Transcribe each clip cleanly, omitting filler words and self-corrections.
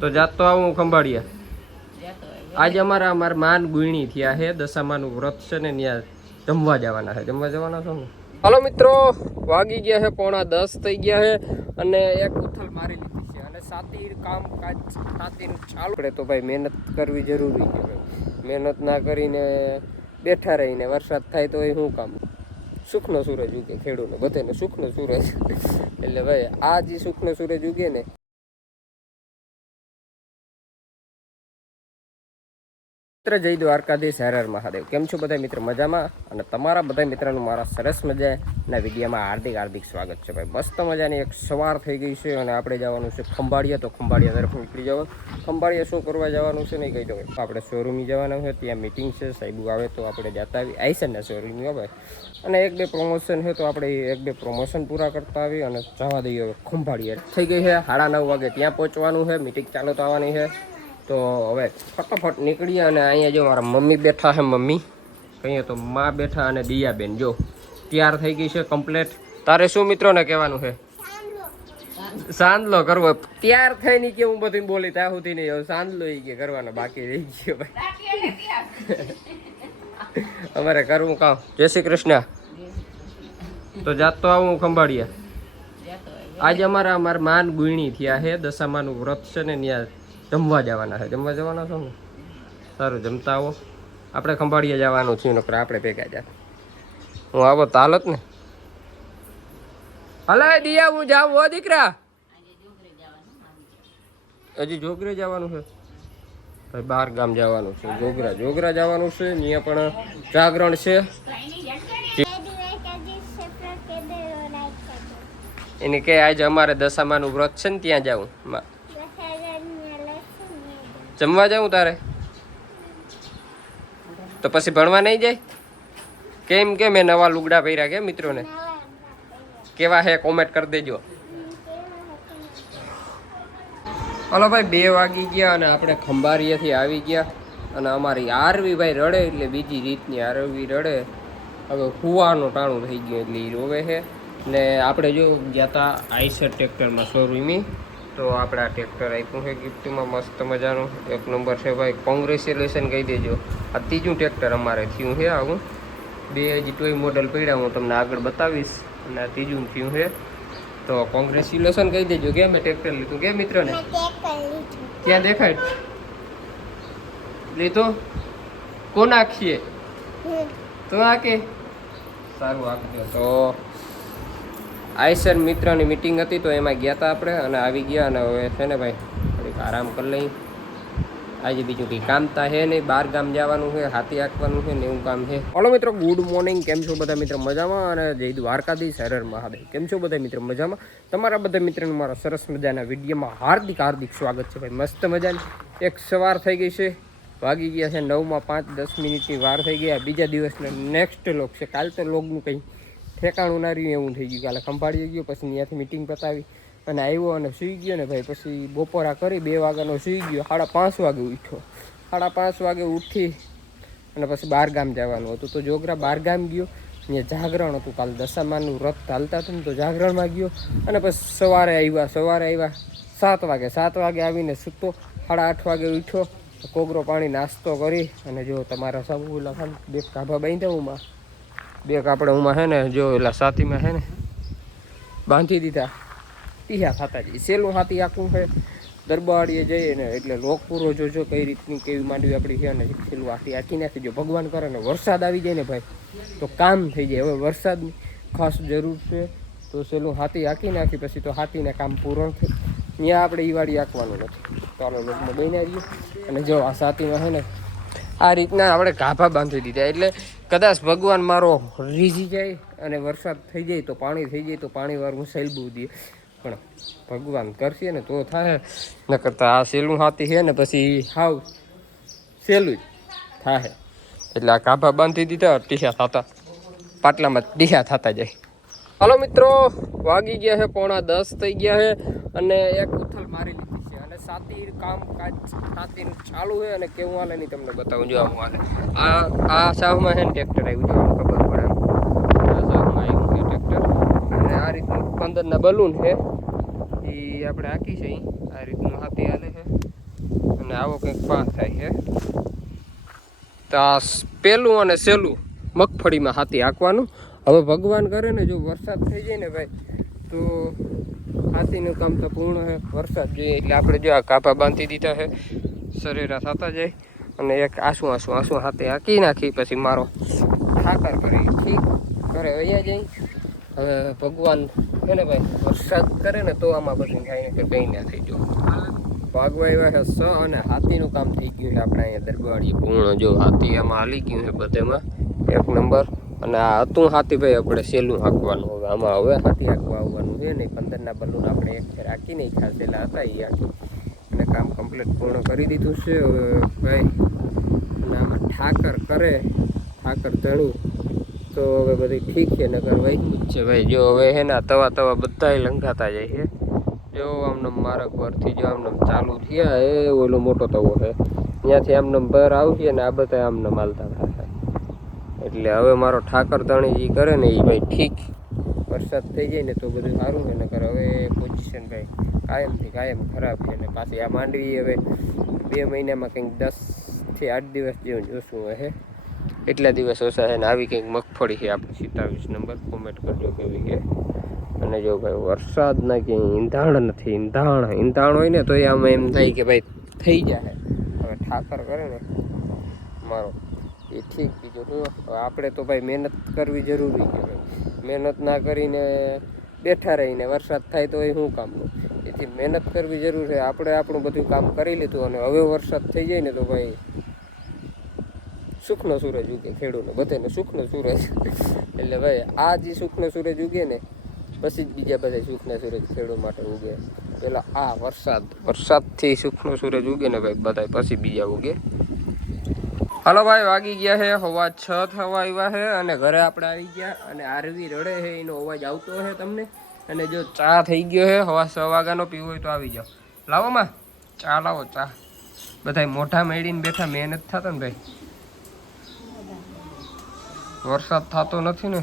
તો જાતો આવું ખંભાળિયા આજે અમારા માન ગુણી થયા છે દશામાનું વ્રત છે ને ત્યાં જમવા જવાના છે છો ને હાલો મિત્રો વાગી ગયા છે 9:30 થઈ ગયા છે અને એક ઉથલ મારી લીધી છે અને સાતી કામકાજ સાતીનું ચાલુ પડે તો ભાઈ મહેનત કરવી જરૂરી છે મહેનત ના કરીને બેઠા રહીને વરસાદ થાય તો એ શું કામ સુખનો સૂરજ ઉગે ખેડૂતને બધાને સુખનો સૂરજ એટલે ભાઈ આ જે સુખનો સૂરજ ઉગે ને મિત્ર જય દ્વારકાધીશ હર હર મહાદેવ કેમ છો બધા મિત્ર મજામાં અને તમારા બધા મિત્રોનું મારા સરસ મજાના વિડીયોમાં હાર્દિક હાર્દિક સ્વાગત છે ભાઈ મસ્ત મજાની એક સવાર થઈ ગઈ છે અને આપણે જવાનું છે ખંભાળિયા તો ખંભાળિયા તરફ નીકળી જવાનું ખંભાળિયા શું કરવા જવાનું છે નહીં કહી દો આપણે શોરૂમની જવાનું છે ત્યાં મિટિંગ છે સાહેબુ આવે તો આપણે જતા આવી આઈસનના શોરૂમની ભાઈ અને 1-2 પ્રમોશન છે તો આપણે 1-2 પ્રમોશન પૂરા કરતા આવી અને જવા દઈએ ખંભાળિયા થઈ ગઈ છે 9:30 વાગે ત્યાં પહોંચવાનું છે મિટિંગ ચાલુ થવાની છે તો હવે ફટાફટ નીકળીએ અને અહીંયા જો મારા મમ્મી બેઠા છે મમ્મી અહીંયા તો માં બેઠા અને દિયાબેન જો તૈયાર થઈ ગઈ છે કમ્પ્લેટ તારે શું મિત્રોને કહેવાનું છે સાંદલો કરવો તૈયાર થઈ નહીં કે હું બધું બોલી ત્યાં સુધી નહીં સાંદલો એ કે કરવાનો બાકી રહી ગયો ભાઈ અમારે કરવું કામ જય શ્રી કૃષ્ણ તો જાતો આવું ખંભાળિયા આજે અમારા માન ગુણી થયા છે દશામાનું વ્રત છે ને ત્યાં જમવા જવાના છે છો ને સારું જમતા આવો આપણે ખંભાળિયા જવાનું છું નકર આપણે ભેગા જા હું આવો તો હાલત ને હલે દિયા હું જાઉં હો દીકરા હજી જોગરે જવાનું છે ભાઈ 12 ગામ જવાનું છે જોગરા જવાનું છે અહીંયા પણ જાગરણ છે એને કે આજે અમારે દશામાનું વ્રત છે ને ત્યાં જાઉં જમવા જાઉં તારે તો પછી ભણવા નહીં જાય કેમ કે મેં નવા લુગડા પહેર્યા કે મિત્રોને કેવા હે કોમેન્ટ કરી દેજો હલો ભાઈ 2 વાગી ગયા અને આપણે ખંભાળિયાથી આવી ગયા અને અમારી આરવી ભાઈ રડે એટલે બીજી રીતની આરવી રડે હવે કુવાનું ટાણું થઈ ગયું એટલે એ રોવે છે ને આપણે જો ગયા હતા આઈસર ટ્રેક્ટરમાં શોરૂમી તો આપણે આ ટ્રેક્ટર આપ્યું છે ગિફ્ટમાં મસ્ત મજાનું 1 નંબર છે ભાઈ કોંગ્રેચ્યુલેશન કહી દેજો આ 3જું ટ્રેક્ટર અમારે થયું છે આવું 2 હજી ટોય મોડલ પડ્યા હું તમને આગળ બતાવીશ અને આ 3જું થયું છે તો કોંગ્રેચ્યુલેશન કહી દેજો કે મેં ટ્રેક્ટર લીધું કે મિત્રોને ક્યાં દેખાય લીધું કોણ આખીએ તો આ કે સારું આપજો તો આઈસર મિત્રની મિટિંગ હતી તો એમાં ગયા હતા આપણે અને આવી ગયા અને હવે છે ને ભાઈ થોડીક આરામ કરી લઈ આજે બીજું કંઈ કામ તા છે નહીં 12 ગામ જવાનું છે હાથી આંકવાનું છે ને એવું કામ છે હલો મિત્રો ગુડ મોર્નિંગ કેમ છો બધા મિત્રો મજામાં અને જય દ્વારકાધીશ હર હર મહાદેવ કેમ છો બધા મિત્રો મજામાં તમારા બધા મિત્રોનું મારા સરસ મજાના વિડીયોમાં હાર્દિક સ્વાગત છે ભાઈ મસ્ત મજાની એક સવાર થઈ ગઈ છે વાગી ગયા છે 9:05 મિનિટની વાર થઈ ગયા બીજા દિવસનો નેક્સ્ટ લોક છે કાલ તો લોગનું કંઈ ઠેકાણું ના રહ્યું એવું થઈ ગયું કાલે ખંભાળીએ ગયો પછી ત્યાંથી મિટિંગ પતાવી અને આવ્યો અને સૂઈ ગયો ને ભાઈ પછી બપોરા કરી 2 વાગ્યાનો સૂઈ ગયો 5:30 વાગે ઉઠ્યો 5:30 વાગે ઉઠી અને પછી 12 ગામ જવાનું હતું તો જોગરા 12 ગામ ગયો ત્યાં જાગરણ હતું કાલે દશામાનું વ્રત ચાલતા હતું ને તો જાગરણમાં ગયો અને પછી સવારે આવ્યા 7 વાગે આવીને સૂતો 8:30 વાગે ઉઠ્યો કોગરો પાણી નાસ્તો કરી અને જો તમારા સૌ લખાણ 2 કાભા બાંધ્યા ઉમાં 2 કાપડા ઉમાં છે ને જો એલા સાતીમાં છે ને બાંધી દીધા ટીહા થતા જઈએ સેલું હાથી આખું છે દરબારીએ જઈએ ને એટલે લોક પૂરો જોજો કઈ રીતની કેવી માંડવી આપણી છે ને સેલું હાથી આખી નાખી જો ભગવાન કરે ને વરસાદ આવી જાય ને ભાઈ તો કામ થઈ જાય હવે વરસાદની ખાસ જરૂર છે તો સેલું હાથી આખી નાખી પછી તો હાથીને કામ પૂરણ થાય ત્યાં આપણે ઈવાડી આંકવાનું નથી ચાલો લોકમાં બની આવીએ અને જો આ સાતીમાં છે ને આ રીતના આપણે ગાભા બાંધી દીધા એટલે કદાચ ભગવાન મારો રીઝી જાય અને વરસાદ થઈ જાય તો પાણી થઈ જાય તો પાણીવાળું સહેલવું દે પણ ભગવાન કરશે ને તો થાય ન કરતા આ સહેલું હાથી છે ને પછી હાવ સહેલું જ થાય એટલે આ ગાભા બાંધી દીધા ટીહા થતા પાટલામાં ટીહા થતા જાય હાલો મિત્રો વાગી ગયા છે 9:30 થઈ ગયા છે અને એક ઉથલ મારી લીધી છે અને સાતી કામકાજ સાતીનું ચાલુ છે અને કેવું હાલે નહીં તમને બતાવું જો આવું હાલે આ સાહમાં છે ને ટ્રેક્ટર આવ્યું જો ખબર પડે આ સાહમાં આવ્યું છે ટ્રેક્ટર અને આ રીતનું 15ના બલૂન છે એ આપણે આખી છે આ રીતનું હાથી હાલે છે અને આવો કંઈક પાક થાય છે. તો આ પેલું અને સહેલું મગફળીમાં હાથી હાંકવાનું. હવે ભગવાન કરે ને જો વરસાદ થઈ જાય ને ભાઈ તો હાથીનું કામ તો પૂર્ણ છે. વરસાદ જોઈએ એટલે આપણે જો આ કાપા બાંધી દીધા છે, સરેરા થતા જાય અને એક આંસુ હાથે હાંકી નાખી પછી મારો ઠાકર કરી ઠીક ઘરે વયા જાય. હવે ભગવાન છે ને ભાઈ વરસાદ કરે ને તો આમાં બધું થાય ને કે કંઈ ના થઈ જો ભાગવા આવ્યા છે સ અને હાથીનું કામ થઈ ગયું છે આપણે અહીંયા દરબારી પૂર્ણ. જો હાથી આમાં હાલી ગયું છે બધેમાં 1 નંબર. અને આ હતું હાથી ભાઈ આપણે સહેલું હાંકવાનું. હવે આમાં હવે હાથી હાંકવા આવવાનું છે ને 15ના બલૂન આપણે એક ફેર હાંકી નહીં ખાસેલા હતા એ હાંકી અને કામ કમ્પ્લીટ પૂર્ણ કરી દીધું છે હવે ભાઈ. અને આમાં ઠાકર કરે ઠાકર ધણું તો હવે બધી ઠીક છે, નગર વહી છે ભાઈ. જો હવે હે ને તવા બધા લંઘાતા જાય છે. જો આમને માર્ગ પરથી જો આમને ચાલુ થયા એ ઓલો મોટો તવો છે ત્યાંથી આમને બહાર આવશે ને આ બધા આમને માલતા થશે. એટલે હવે મારો ઠાકર ધણી જે કરે ને એ ભાઈ ઠીક. વરસાદ થઈ જાય ને તો બધું સારું છે, નકર હવે પોઝિશન ભાઈ કાયમથી કાયમ ખરાબ છે. ને પાછી આ માંડવી હવે 2 મહિનામાં કંઈક 10 થી 8 દિવસ જેવું જોશું હે. એટલા દિવસ ઓછા છે ને આવી કંઈક મગફળી છે આપણે 27 નંબર. કોમેન્ટ કરજો કેવી છે. અને જો ભાઈ વરસાદના ક્યાંય ઈંધાણ નથી. ઈંધાણ હોય ને તો આમાં એમ થાય કે ભાઈ થઈ જાય. હવે ઠાકર કરે ને મારો એ ઠીક. બીજું શું આપણે તો ભાઈ મહેનત કરવી જરૂરી છે ભાઈ. મહેનત ના કરીને બેઠા રહીને વરસાદ થાય તો એ શું કામનું. એથી મહેનત કરવી જરૂર છે. આપણે આપણું બધું કામ કરી લીધું અને હવે વરસાદ થઈ જાય ને તો ભાઈ સુખનો સૂરજ ઉગે. ખેડૂતને બધાને સુખનો સૂરજ. એટલે ભાઈ આ જે સુખનો સૂરજ ઉગે ને પછી જ બીજા બધા સુખના સૂરજ ખેડૂત માટે ઉગે. પેલા આ વરસાદથી સુખનો સૂરજ ઉગે ને ભાઈ બધા પછી બીજા ઉગે. હાલો ભાઈ વાગી ગયા છે 6:15 થવા આવ્યા છે અને ઘરે આપણે આવી ગયા. અને આરવી રડે છે એનો અવાજ આવતો છે તમને. અને જો ચા થઈ ગયો છે 6 વાગ્યાનો. પીવો હોય તો આવી જાઓ. લાવો માં ચા લાવો ચા. બધા મોઢા મેળીને બેઠા મહેનત થતો ને ભાઈ. વરસાદ થતો નથી ને.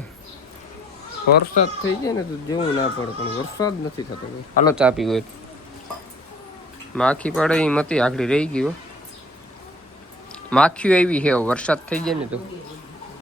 વરસાદ થઈ જાય ને તો જેવું ના પડે પણ વરસાદ નથી થતો ભાઈ. હાલો ચા પીવો હોય. માખી પડે એ મતી આખડી રહી ગયો. માખીઓ આવી છે વરસાદ થઈ જાય ને તો